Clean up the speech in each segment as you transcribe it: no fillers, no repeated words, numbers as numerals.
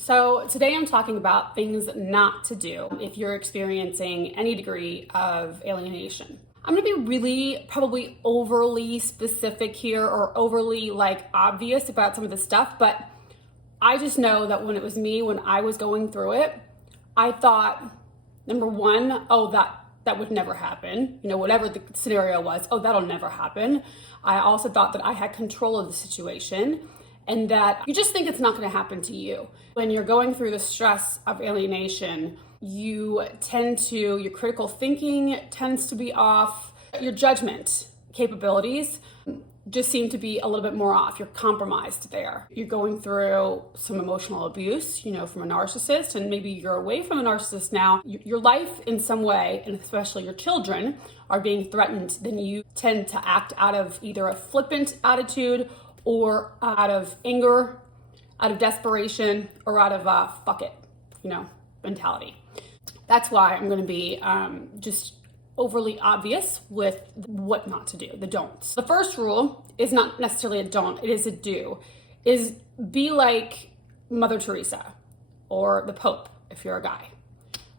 So today I'm talking about things not to do if you're experiencing any degree of alienation. I'm gonna be really probably overly specific here or overly obvious about some of this stuff, but I just know that when it was me, when I was going through it, I thought, number one, oh, that would never happen. Whatever the scenario was, oh, that'll never happen. I also thought that I had control of the situation and that you just think it's not going to happen to you. When you're going through the stress of alienation, your critical thinking tends to be off. Your judgment capabilities just seem to be a little bit more off. You're compromised there. You're going through some emotional abuse, from a narcissist, and maybe you're away from a narcissist now. Your life in some way, and especially your children, are being threatened. Then you tend to act out of either a flippant attitude or out of anger, out of desperation, or out of fuck it, mentality. That's why I'm going to be just overly obvious with what not to do, the don'ts. The first rule is not necessarily a don't, it is a do, is be like Mother Teresa or the Pope if you're a guy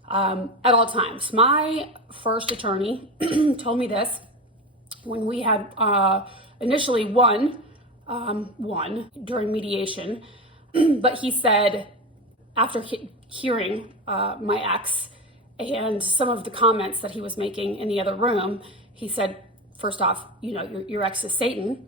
at all times. My first attorney told me this when we had initially won during mediation, but he said after hearing my ex and some of the comments that he was making in the other room, he said, first off, your ex is Satan.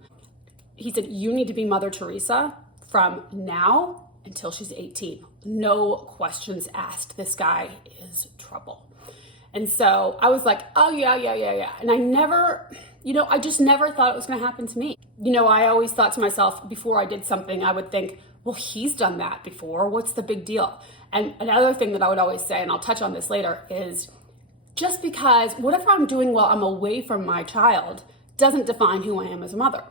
He said, you need to be Mother Teresa from now until she's 18. No questions asked. This guy is trouble. And so I was like, oh yeah. And I just never thought it was going to happen to me. I always thought to myself, before I did something, I would think, well, he's done that before. What's the big deal? And another thing that I would always say, and I'll touch on this later, is just because whatever I'm doing while I'm away from my child doesn't define who I am as a mother.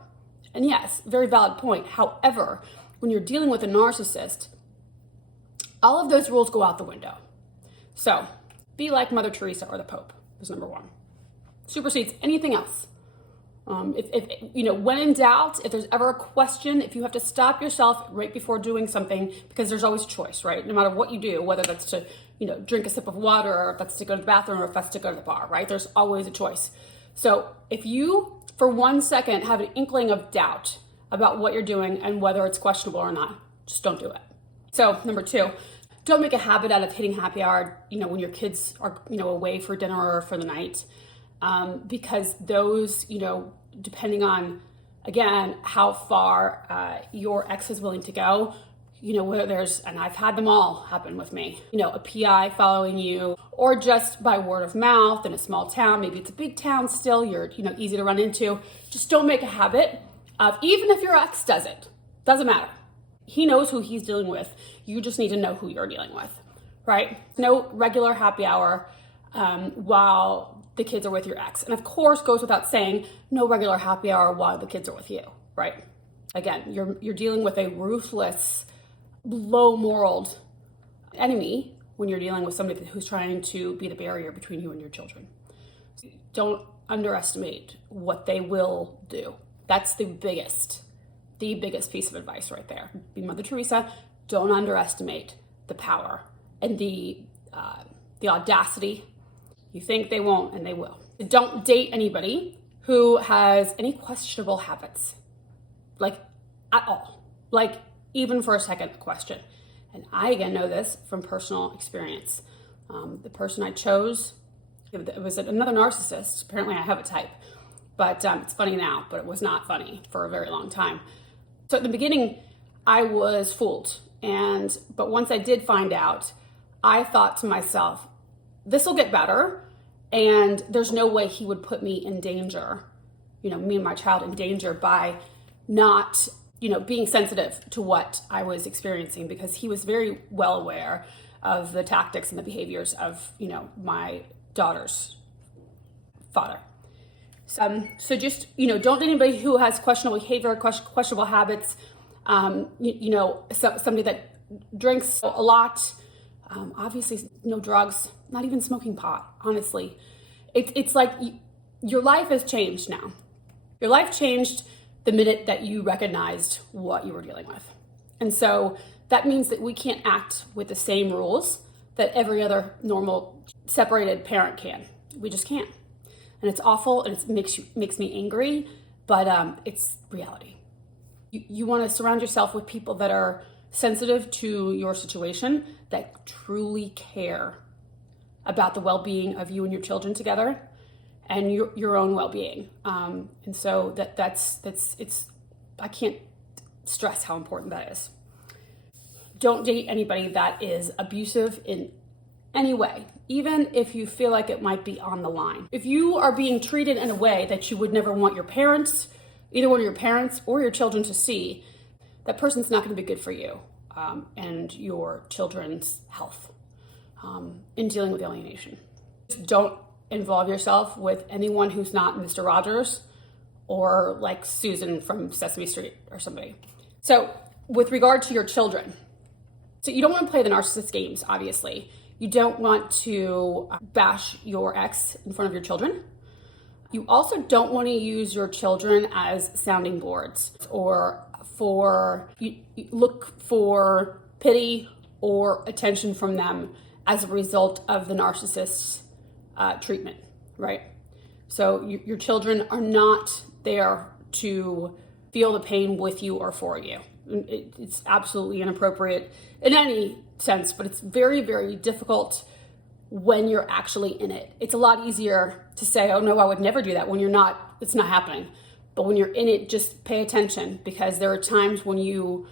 And yes, very valid point. However, when you're dealing with a narcissist, all of those rules go out the window. So be like Mother Teresa or the Pope is number one. Supersedes anything else. When in doubt, if there's ever a question, if you have to stop yourself right before doing something, because there's always choice, right? No matter what you do, whether that's to, drink a sip of water, or if that's to go to the bathroom, or if that's to go to the bar, right? There's always a choice. So if you, for 1 second, have an inkling of doubt about what you're doing and whether it's questionable or not, just don't do it. So number two, don't make a habit out of hitting happy hour, when your kids are, away for dinner or for the night. Because those, depending on, again, how far your ex is willing to go, where there's, and I've had them all happen with me, a PI following you, or just by word of mouth in a small town, maybe it's a big town still, you're, easy to run into. Just don't make a habit of, even if your ex does it, doesn't matter. He knows who he's dealing with. You just need to know who you're dealing with, right? No regular happy hour while the kids are with your ex. And of course, goes without saying, no regular happy hour while the kids are with you, right? Again, you're dealing with a ruthless, low-moraled enemy when you're dealing with somebody who's trying to be the barrier between you and your children. So don't underestimate what they will do. That's the biggest piece of advice right there. Be Mother Teresa. Don't underestimate the power and the audacity. You think they won't, and they will. Don't date anybody who has any questionable habits, at all. Even for a second question. And I, again, know this from personal experience. The person I chose, it was another narcissist. Apparently I have a type. But it's funny now, but it was not funny for a very long time. So at the beginning, I was fooled. But once I did find out, I thought to myself, this will get better, and there's no way he would put me in danger, me and my child in danger by not, being sensitive to what I was experiencing, because he was very well aware of the tactics and the behaviors of, my daughter's father. So just, don't date anybody who has questionable behavior, questionable habits, somebody that drinks a lot, obviously no drugs, not even smoking pot, honestly. It's like your life has changed now. Your life changed the minute that you recognized what you were dealing with. And so that means that we can't act with the same rules that every other normal separated parent can. We just can't. And it's awful, and it makes me angry, but it's reality. You want to surround yourself with people that are sensitive to your situation, that truly care about the well-being of you and your children together, and your own well-being. And so I can't stress how important that is. Don't date anybody that is abusive in any way, even if you feel like it might be on the line. If you are being treated in a way that you would never want your parents, either one of your parents or your children to see, that person's not going to be good for you and your children's health in dealing with alienation. Don't involve yourself with anyone who's not Mr. Rogers or like Susan from Sesame Street or somebody. So with regard to your children, so you don't want to play the narcissist games, obviously. You don't want to bash your ex in front of your children. You also don't want to use your children as sounding boards or you look for pity or attention from them as a result of the narcissist's treatment, right? So your children are not there to feel the pain with you or for you. It's absolutely inappropriate in any sense, but it's very, very difficult when you're actually in it. It's a lot easier to say, oh no, I would never do that, when you're not, it's not happening. But when you're in it, just pay attention, because there are times when you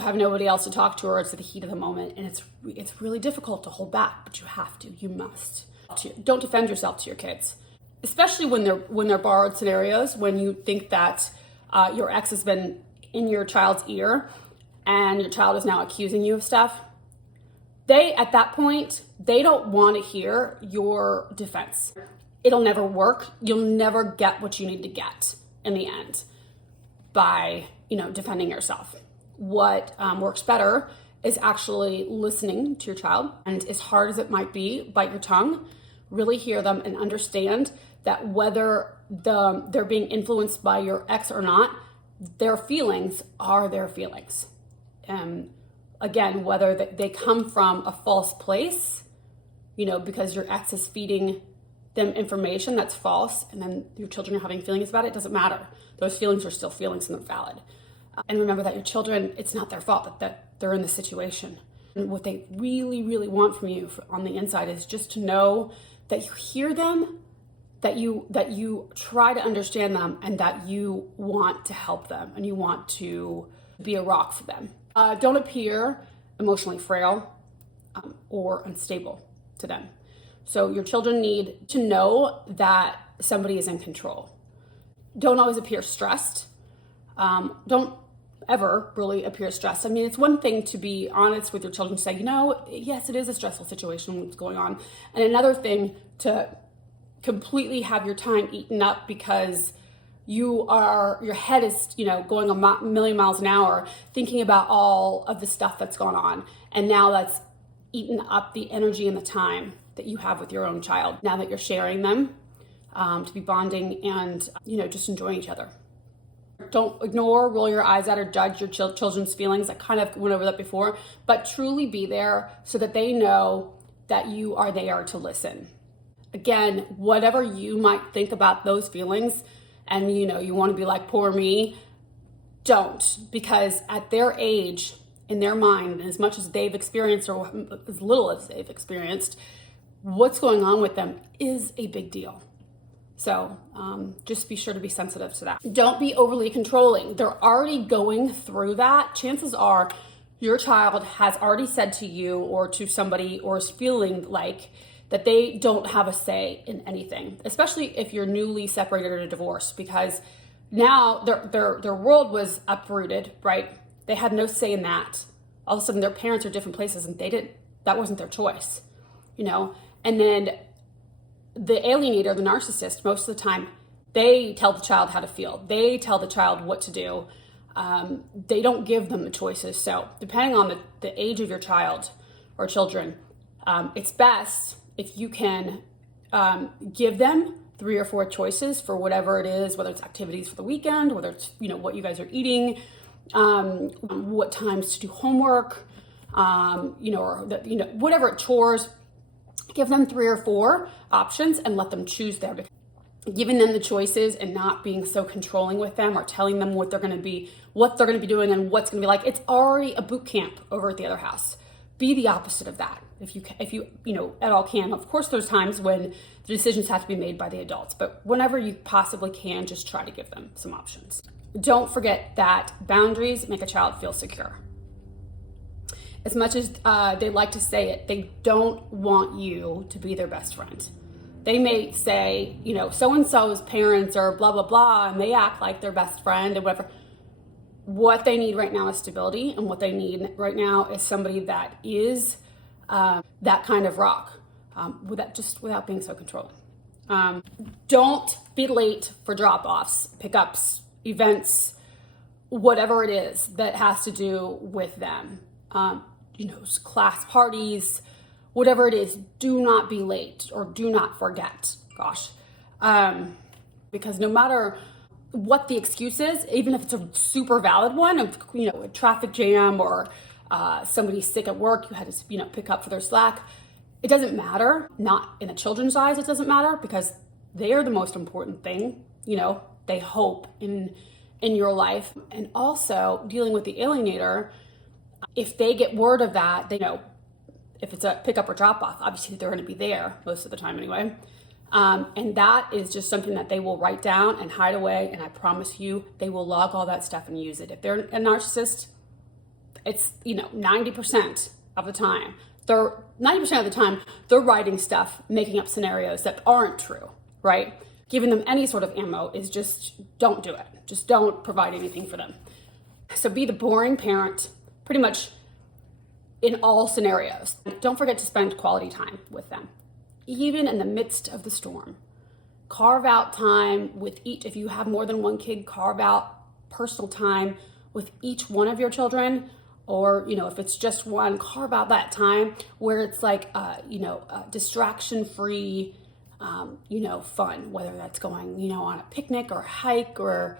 have nobody else to talk to, or it's at the heat of the moment, and it's really difficult to hold back, but you have to, you must. Don't defend yourself to your kids, especially when they're borrowed scenarios, when you think that your ex has been in your child's ear and your child is now accusing you of stuff. At that point, they don't want to hear your defense. It'll never work. You'll never get what you need to get in the end by, defending yourself. What works better is actually listening to your child, and as hard as it might be, bite your tongue, really hear them and understand that whether they're being influenced by your ex or not, their feelings are their feelings. Again, whether they come from a false place, because your ex is feeding them information that's false, and then your children are having feelings about it, doesn't matter. Those feelings are still feelings and they're valid. And remember that your children, it's not their fault that they're in this situation. And what they really, really want from you on the inside is just to know that you hear them, that you try to understand them, and that you want to help them and you want to be a rock for them. Don't appear emotionally frail or unstable to them. So your children need to know that somebody is in control. Don't always appear stressed. Don't ever really appear stressed. I mean, it's one thing to be honest with your children, to say, yes, it is a stressful situation, what's going on. And another thing to completely have your time eaten up because your head is, going a million miles an hour thinking about all of the stuff that's gone on. And now that's eaten up the energy and the time that you have with your own child, now that you're sharing them to be bonding and, just enjoying each other. Don't ignore, roll your eyes at, or judge your children's feelings. I kind of went over that before, but truly be there so that they know that you are there to listen. Again, whatever you might think about those feelings, and you want to be like, poor me, don't, because at their age, in their mind, as much as they've experienced or as little as they've experienced, what's going on with them is a big deal. So just be sure to be sensitive to that. Don't be overly controlling. They're already going through that. Chances are your child has already said to you or to somebody, or is feeling like that they don't have a say in anything, especially if you're newly separated or divorced, because now their world was uprooted, right? They had no say in that. All of a sudden their parents are different places, and that wasn't their choice, And then the alienator, the narcissist, most of the time, they tell the child how to feel. They tell the child what to do. They don't give them the choices. So depending on the age of your child or children, it's best if you can give them 3 or 4 choices for whatever it is, whether it's activities for the weekend, whether it's, what you guys are eating, what times to do homework, whatever chores. Give them 3 or 4 options and let them choose there. Giving them the choices and not being so controlling with them or telling them what they're going to be doing and what's going to be like. It's already a boot camp over at the other house. Be the opposite of that if you at all can. Of course, there's times when the decisions have to be made by the adults, but whenever you possibly can, just try to give them some options. Don't forget that boundaries make a child feel secure. As much as they like to say it, they don't want you to be their best friend. They may say, so-and-so's parents are blah, blah, blah, and they act like their best friend and whatever. What they need right now is stability, and what they need right now is somebody that is that kind of rock, without being so controlling. Don't be late for drop-offs, pickups, events, whatever it is that has to do with them. Class parties, whatever it is, do not be late or do not forget. Because no matter what the excuse is, even if it's a super valid one of, a traffic jam or somebody's sick at work, you had to, pick up for their slack, it doesn't matter. Not in the children's eyes, it doesn't matter because they are the most important thing. They hope in your life. And also dealing with the alienator, if they get word of that, they know if it's a pickup or drop off, obviously they're going to be there most of the time anyway. And that is just something that they will write down and hide away. And I promise you, they will log all that stuff and use it. If they're a narcissist, it's, 90% of the time, they're writing stuff, making up scenarios that aren't true, right? Giving them any sort of ammo is just, don't do it. Just don't provide anything for them. So be the boring parent, pretty much in all scenarios. Don't forget to spend quality time with them, even in the midst of the storm. Carve out time with each. If you have more than one kid, carve out personal time with each one of your children. Or, if it's just one, carve out that time where it's like, distraction-free, fun, whether that's going, on a picnic or a hike or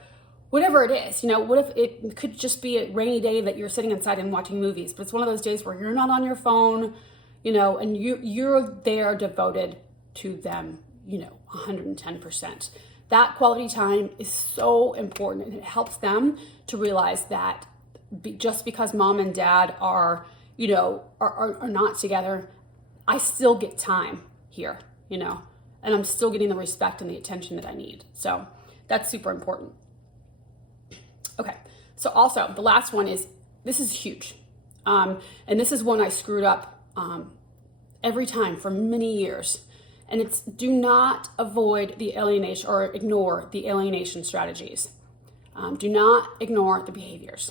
whatever it is. What if it could just be a rainy day that you're sitting inside and watching movies, but it's one of those days where you're not on your phone, and you're there devoted to them, 110%. That quality time is so important, and it helps them to realize that just because mom and dad are not together, I still get time here, and I'm still getting the respect and the attention that I need. So that's super important. Okay, so also the last one this is huge. And this is one I screwed up every time for many years. And it's do not avoid the alienation or ignore the alienation strategies. Do not ignore the behaviors.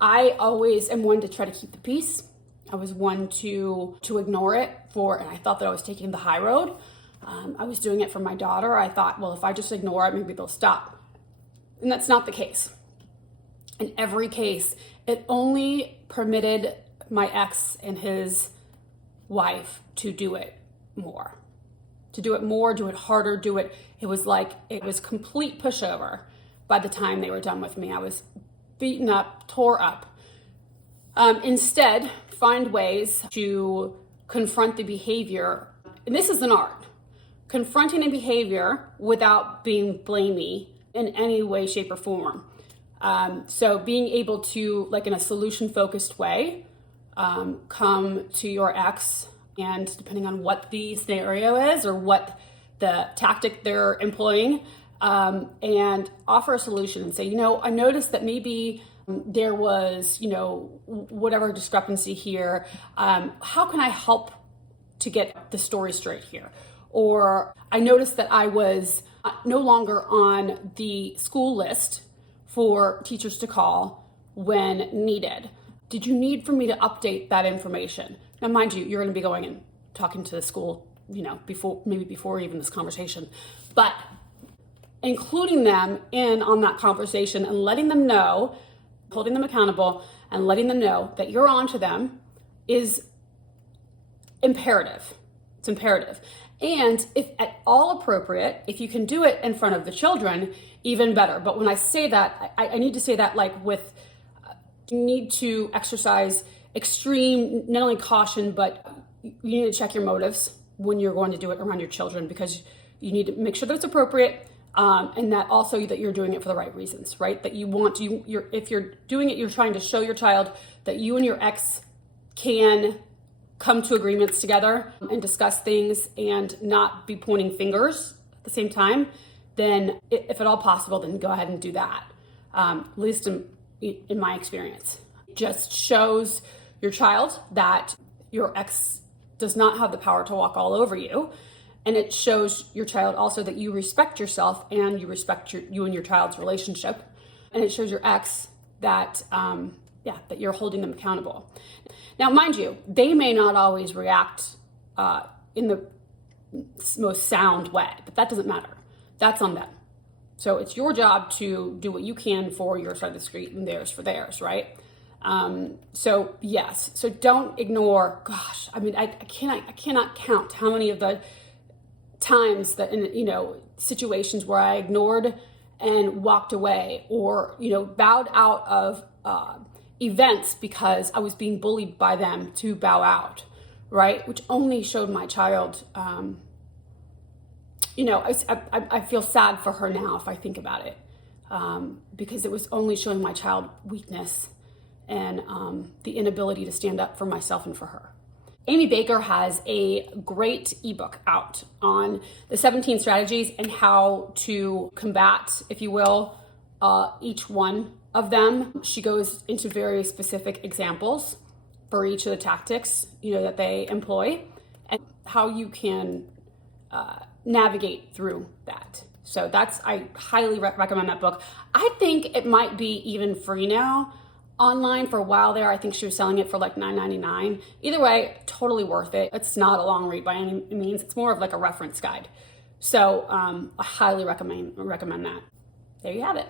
I always am one to try to keep the peace. I was one to ignore it and I thought that I was taking the high road. I was doing it for my daughter. I thought, well, if I just ignore it, maybe they'll stop. And that's not the case. In every case, it only permitted my ex and his wife to do it more. Do it harder, it was complete pushover by the time they were done with me. I was beaten up, tore up. Instead, find ways to confront the behavior. And this is an art. Confronting a behavior without being blamey in any way, shape, or form. So being able to, in a solution-focused way, come to your ex and depending on what the scenario is or what the tactic they're employing, and offer a solution and say, I noticed that maybe there was, whatever discrepancy here. How can I help to get the story straight here? Or I noticed that I was no longer on the school list for teachers to call when needed. Did you need for me to update that information? Now, mind you, you're going to be going and talking to the school, before even this conversation, but including them in on that conversation and letting them know, holding them accountable and letting them know that you're on to them is imperative. It's It's imperative. And if at all appropriate, if you can do it in front of the children, even better. But when I say that, I need to say that like with, you need to exercise extreme, not only caution, but you need to check your motives when you're going to do it around your children, because you need to make sure that it's appropriate, and that also that you're doing it for the right reasons, right? That you want to, if you're doing it, you're trying to show your child that you and your ex can come to agreements together and discuss things and not be pointing fingers at the same time, then if at all possible, then go ahead and do that. At least in my experience. It just shows your child that your ex does not have the power to walk all over you. And it shows your child also that you respect yourself and you respect you and your child's relationship. And it shows your ex that, that you're holding them accountable. Now, mind you, they may not always react in the most sound way, but that doesn't matter. That's on them. So it's your job to do what you can for your side of the street and theirs for theirs, right? So yes, so don't ignore, gosh, I mean, I cannot count how many of the times that in, situations where I ignored and walked away or, bowed out of events because I was being bullied by them to bow out, right? Which only showed my child, I feel sad for her now if I think about it, because it was only showing my child weakness and the inability to stand up for myself and for her. Amy Baker has a great ebook out on the 17 strategies and how to combat, if you will, each one of them. She goes into very specific examples for each of the tactics, that they employ and how you can navigate through that. So I highly recommend that book. I think it might be even free now online. For a while there, I think she was selling it for like $9.99. Either way, totally worth it. It's not a long read by any means. It's more of like a reference guide. So I highly recommend that. There you have it.